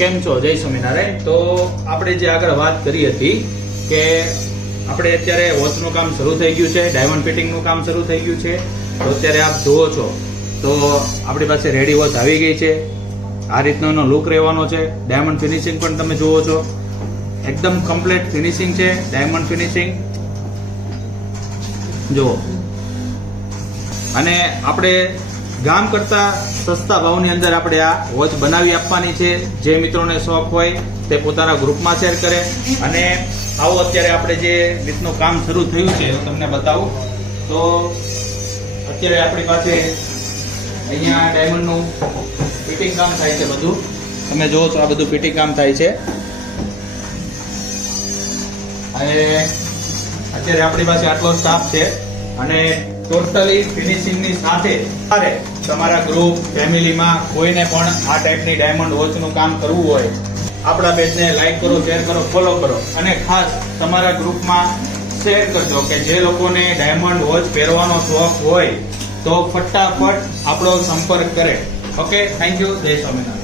કેમ છો? જય સ્વામિનારાયણ. તો આપણે જે આગળ વાત કરી હતી કે આપણે અત્યારે વોચનું કામ શરૂ થઈ ગયું છે, ડાયમંડ ફિટિંગનું કામ શરૂ થઈ ગયું છે. તો અત્યારે આપ જુઓ છો તો આપણી પાસે રેડી વોચ આવી ગઈ છે. આ રીતનો એનો લુક રહેવાનો છે. ડાયમંડ ફિનિશિંગ પણ તમે જુઓ છો, એકદમ કમ્પ્લીટ ફિનિશિંગ છે. ડાયમંડ ફિનિશિંગ જુઓ, અને આપણે ગામ કરતા સસ્તા ભાવની અંદર આપણે આ વોચ બનાવી આપવાની છે. જે મિત્રોને શોખ હોય તે પોતાના ગ્રુપમાં શેર કરે. અને આવો અત્યારે આપણે જે રીતનું કામ શરૂ થયું છે હું તમને બતાવું. તો અત્યારે આપણી પાસે અહીંયા ડાયમંડનું ફિટિંગ કામ થાય છે. બધું તમે જુઓ છો, આ બધું ફિટિંગ કામ થાય છે. અને અત્યારે આપણી પાસે આટલો સ્ટાફ છે અને ટોટલી ફિનિશિંગની સાથે તમારા ગ્રુપ ફેમિલીમાં કોઈને પણ આ ટાઈપની ડાયમંડ વોચનું કામ કરવું હોય, આપણા પેજને લાઈક કરો, શેર કરો, ફોલો કરો અને ખાસ તમારા ગ્રુપમાં શેર કરજો કે જે લોકોને ડાયમંડ વોચ પહેરવાનો શોખ હોય તો ફટાફટ આપણો સંપર્ક કરે. Okay, thank you. જય સ્વામિનારાયણ.